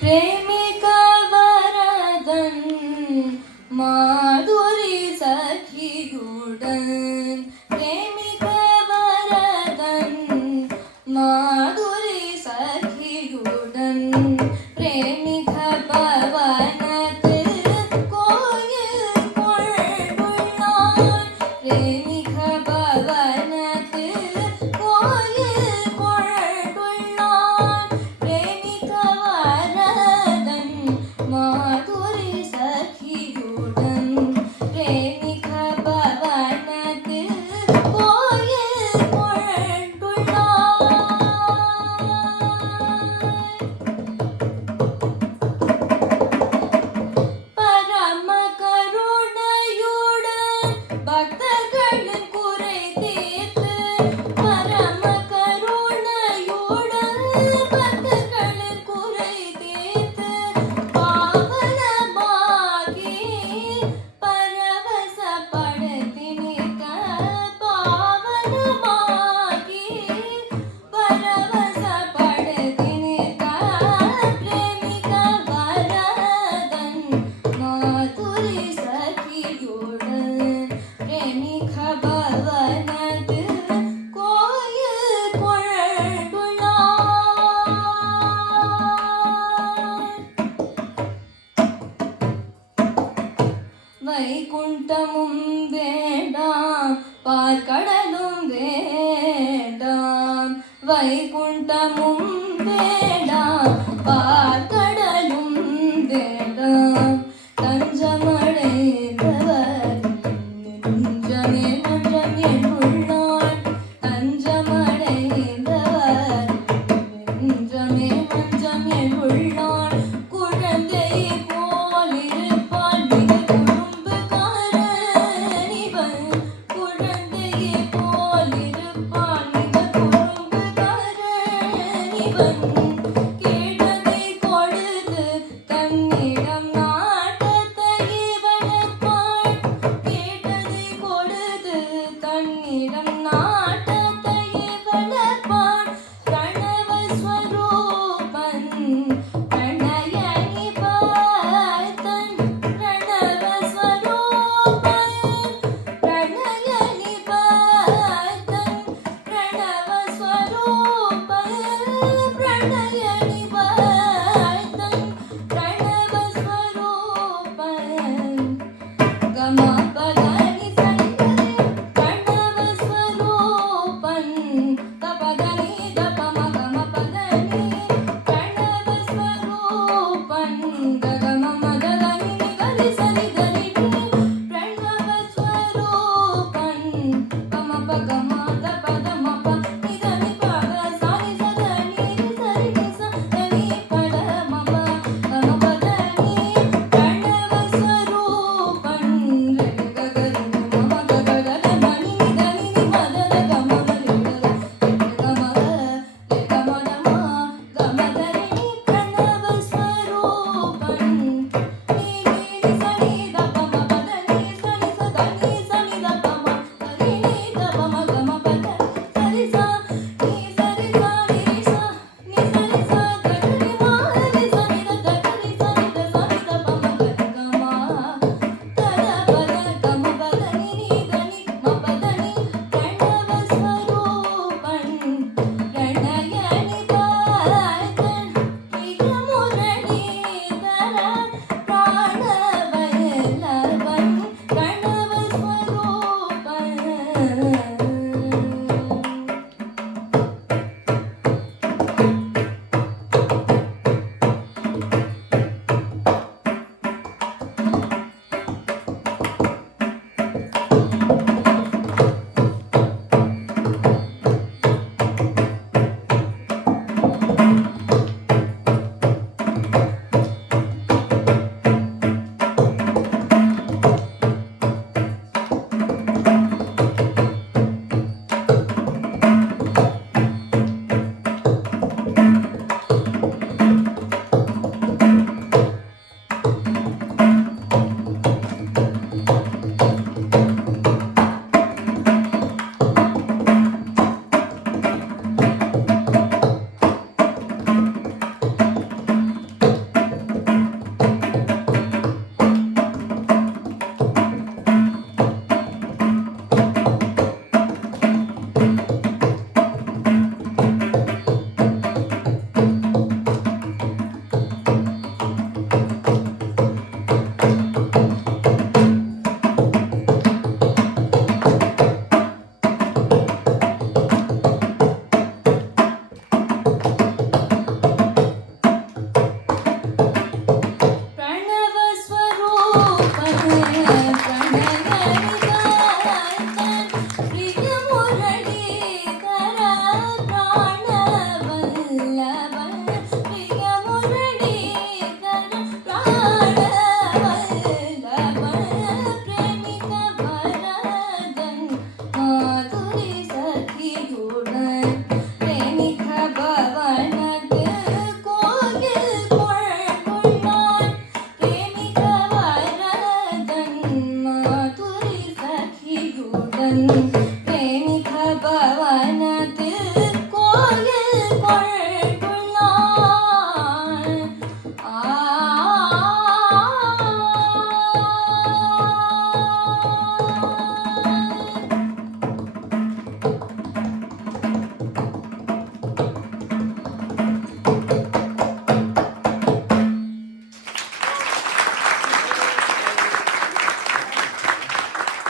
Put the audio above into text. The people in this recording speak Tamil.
प्रेमिक वरदन माधुरी सखियुடன் प्रेमिक वरदन माधुरी सखियुடன் प्रेमिक பவனத்தில் கோயில் கொள்ளுள்ளான் प्रेमिक பவனத்தில் கோயில் கொள்ளுள்ளான் प्रेमिक वरदन माधुरी सखियुடன் प्रेमिक பவனத்தில் கோயில் கொள்ளுள்ளான் பரம கருணையுடன் பக்தர்களின் குறை தீர்த்து பரம கருணையுடன் பக்தர்களின் குறை தீர்த்து பாவனமாகி பரவசப்படுத்தி நிற்க பாவனமாகி பரவசப்படுத்தி நிற்க प्रेमिक वरदन माधुरी सखियुடன் प्रेमिक பவனத்தில் கோயில் கொள்ளுள்ளான் வைகுண்டமும் வேண்டாம் பார்க்கடலும் வேண்டாம் வைகுண்டமும் வேண்டாம் பார்க்கடலும் வேண்டாம் தஞ்சமடைந்தவர் நெஞ்சமே மன்றம் என்றுள்ளான் தஞ்சமடைந்தவர் நெஞ்சமே மன்றம் என்றுள்ளான் குழந்தை போலிருப்பான் மிக குறும்புக்காரன் இவன் குழந்தை போலிருப்பான் மிக குறும்புக்காரன் இவன் கேட்டதை கொடுத்து தன்னிடம் நாட்டத்தை வளர்ப்பான் கேட்டதை கொடுத்து தன்னிடம்